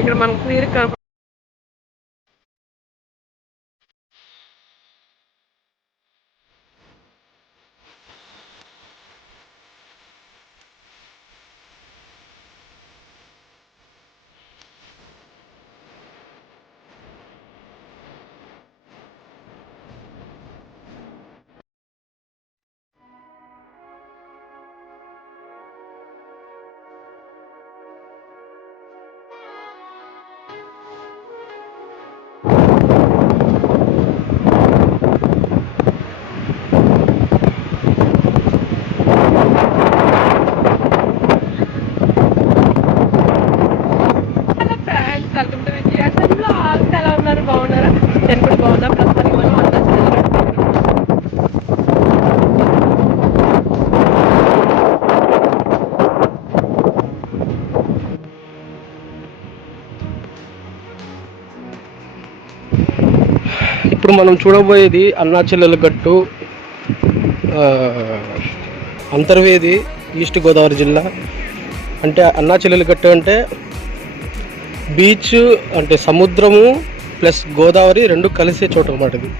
ఇక్కడ మనం క్లియర్ ఎలా ఉన్నారు? బాగున్నారా? నేను కూడా బాగున్నా. ప్రస్తుతానికి మనం ఇప్పుడు మనం చూడబోయేది అన్నాచెల్లెల గట్టు అంతర్వేది ఈస్ట్ గోదావరి జిల్లా. అంటే అన్నాచెల్లెల గట్టు అంటే బీచ్ అంటే సముద్రము ప్లస్ గోదావరి రెండు కలిసే చోట అన్నమాట. ఇది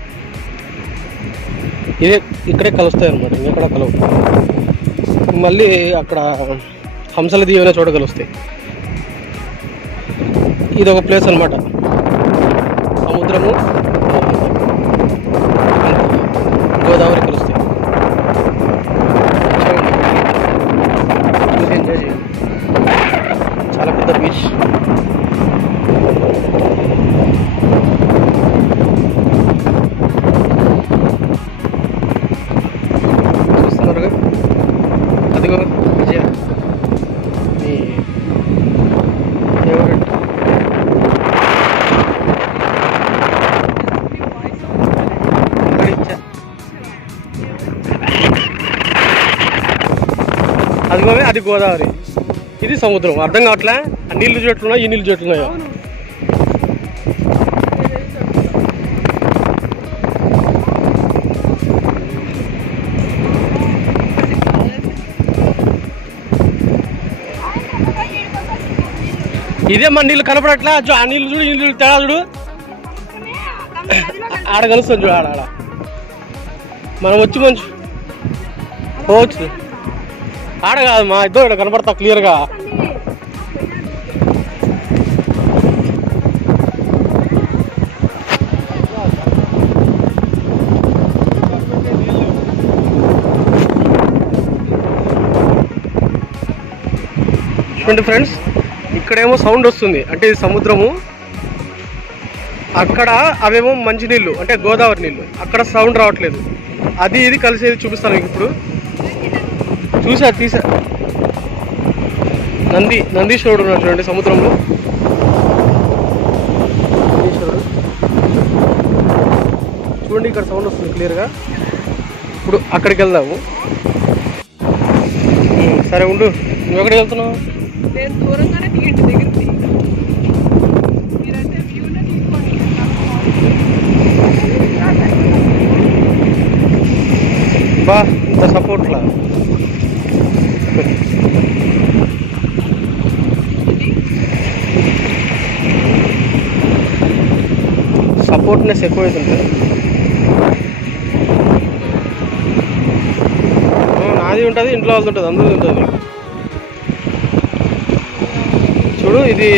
ఇదే ఇక్కడే కలుస్తాయి అన్నమాట, ఇంకెక్కడ కలవు. మళ్ళీ అక్కడ హంసల దీవి అనే చోట కలుస్తాయి. ఇది ఒక ప్లేస్ అన్నమాట. సముద్రము గోదావరి కలుస్తాయి. చూసి ఎంజాయ్ చేయండి. చాలా పెద్ద బీచ్. చూస్తున్నారుగా, అదిగో విజయ మీ ఫేవరెట్. అదిగో అది గోదావరి, ఇది సముద్రం. అర్థం కావట్లే, ఆ నీళ్ళు చెట్లున్నాయి, ఈ నీళ్ళు చెట్లున్నాయో. ఇదే మన నీళ్ళు కనపడట్లే. ఆ నీళ్ళు చూడు, ఈ నీళ్ళు తేడా చూడు. ఆడ కలుస్తాం చూడు, ఆడ మనం వచ్చి మంచి పోవచ్చు. ఆడ కాదు మా ఇద్దరు ఇక్కడ కనపడతా క్లియర్గా. చూడండి ఫ్రెండ్స్, ఇక్కడేమో సౌండ్ వస్తుంది, అంటే ఇది సముద్రము. అక్కడ అవేమో మంచినీళ్ళు, అంటే గోదావరి నీళ్ళు. అక్కడ సౌండ్ రావట్లేదు. అది ఇది కలిసేది చూపిస్తాను మీకు ఇప్పుడు. తీసా నందీశ్వరుడు ఉన్నాడు చూడండి సముద్రంలో. చూడండి, ఇక్కడ సౌండ్ వస్తుంది క్లియర్గా. ఇప్పుడు అక్కడికి వెళ్దాము. సరే ఉండు, నువ్వు ఎక్కడికి వెళ్తున్నావు? నేను దూరంగానే దిగండి, దగ్గర బా ఇంత సపోర్ట్లా. సపోర్ట్నెస్ ఎక్కువ అవుతుంది. నాది ఉంటుంది, ఇంట్లో వాళ్ళది ఉంటుంది, అందరిది ఉంటుంది. చూడు ఇది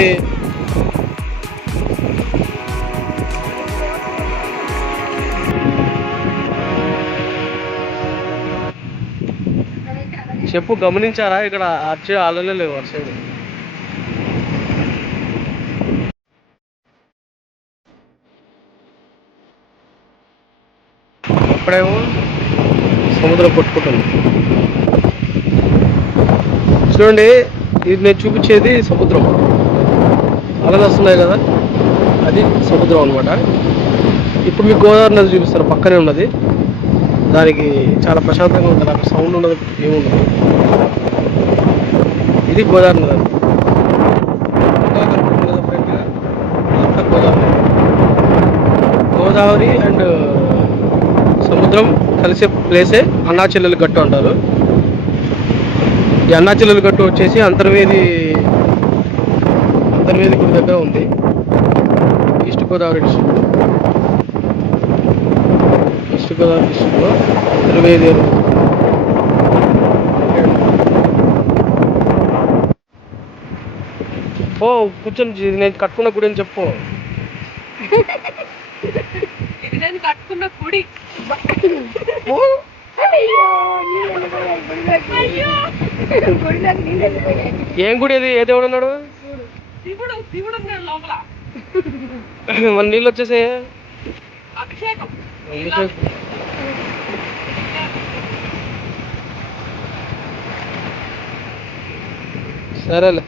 చెప్పు. గమనించారా, ఇక్కడ అచ్చే అలలే లేవు అటు సైడ్. అప్పుడేమో సముద్రం కొట్టుకుంటుంది. చూడండి, ఇది నేను చూపించేది సముద్రం. అలలు వస్తున్నాయి కదా, అది సముద్రం అనమాట. ఇప్పుడు మీకు గోదావరి నది చూపిస్తారు, పక్కనే ఉన్నది. దానికి చాలా ప్రశాంతంగా ఉంటుంది, అక్కడ సౌండ్ ఉండదు, ఏముండదు. ఇది గోదావరి నది. గోదావరి అండ్ సముద్రం కలిసే ప్లేసే అన్నాచెల్లెల గట్టు అంటారు. ఈ అన్నాచెల్లెలు గట్టు వచ్చేసి అంతర్వేది గుడి దగ్గర ఉంది. ఈస్ట్ గోదావరి డిస్ట్రిక్ట్లో అంతర్వేది అని ఉంది. ఓ కూర్చొని నేను కట్టుకున్న గుడి అని చెప్పు. నేను కట్టుకున్న గుడి ఏం గుడి అది? ఏ దేవుడు అన్నాడు? శివుడు లోపల మన నీళ్ళు వచ్చేసాయి. అభిషేకం సరేలే.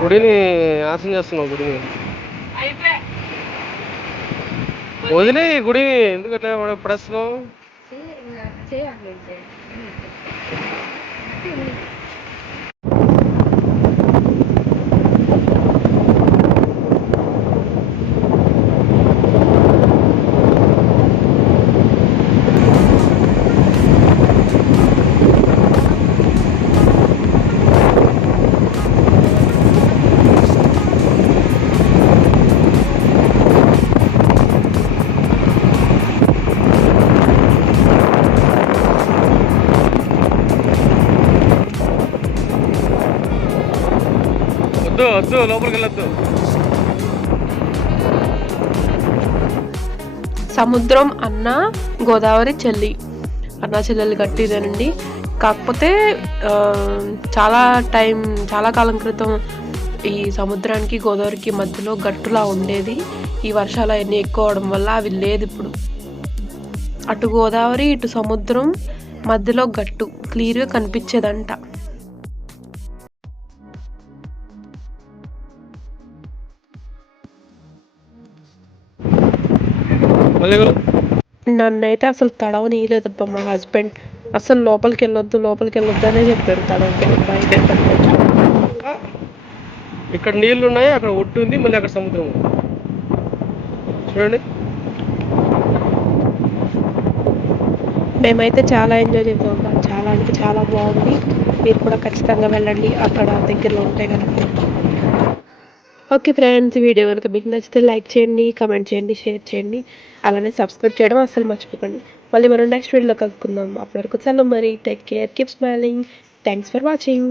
గుడిని నాశనం చేస్తున్నావు. గుడిని వదిలే. గుడి ఎందుకంటే ప్రశ్న వద్దు, లోపలికి వెళ్ళొద్దు. సముద్రం అన్న గోదావరి చెల్లి, అన్నా చెల్లెలు కట్టిదేనండి. కాకపోతే చాలా కాలం క్రితం ఈ సముద్రానికి గోదావరికి మధ్యలో గట్టులా ఉండేది. ఈ వర్షాలు అవన్నీ ఎక్కువ అవడం వల్ల అవి లేదు ఇప్పుడు. అటు గోదావరి ఇటు సముద్రం మధ్యలో గట్టు క్లియర్గా కనిపించేదంట. నన్నైతే అసలు తడవనీయలేదబ్బా మా హస్బెండ్. అసలు లోపలికి వెళ్ళొద్దు అనే చెప్పారు. తడవకి ఇక్కడ నీళ్లు ఉన్నాయి, అక్కడ ఒట్టు ఉంది, మళ్ళీ అక్కడ సముద్రం ఉంది. చూడండి. మేమైతే చాలా ఎంజాయ్ చేసాం. చాలా అంటే చాలా బాగుంది. మీరు కూడా ఖచ్చితంగా వెళ్ళండి, అక్కడ దగ్గరలో ఉంటాయి కదా. ఓకే ఫ్రెండ్స్, వీడియో కనుక మీకు నచ్చితే లైక్ చేయండి, కమెంట్ చేయండి, షేర్ చేయండి, అలానే సబ్స్క్రైబ్ చేయడం అసలు మర్చిపోకండి. మళ్ళీ మనం నెక్స్ట్ వీడియోలో కలుపుకుందాం. అప్పటి వరకు సెలవు మరి. Take care, keep smiling. Thanks for watching.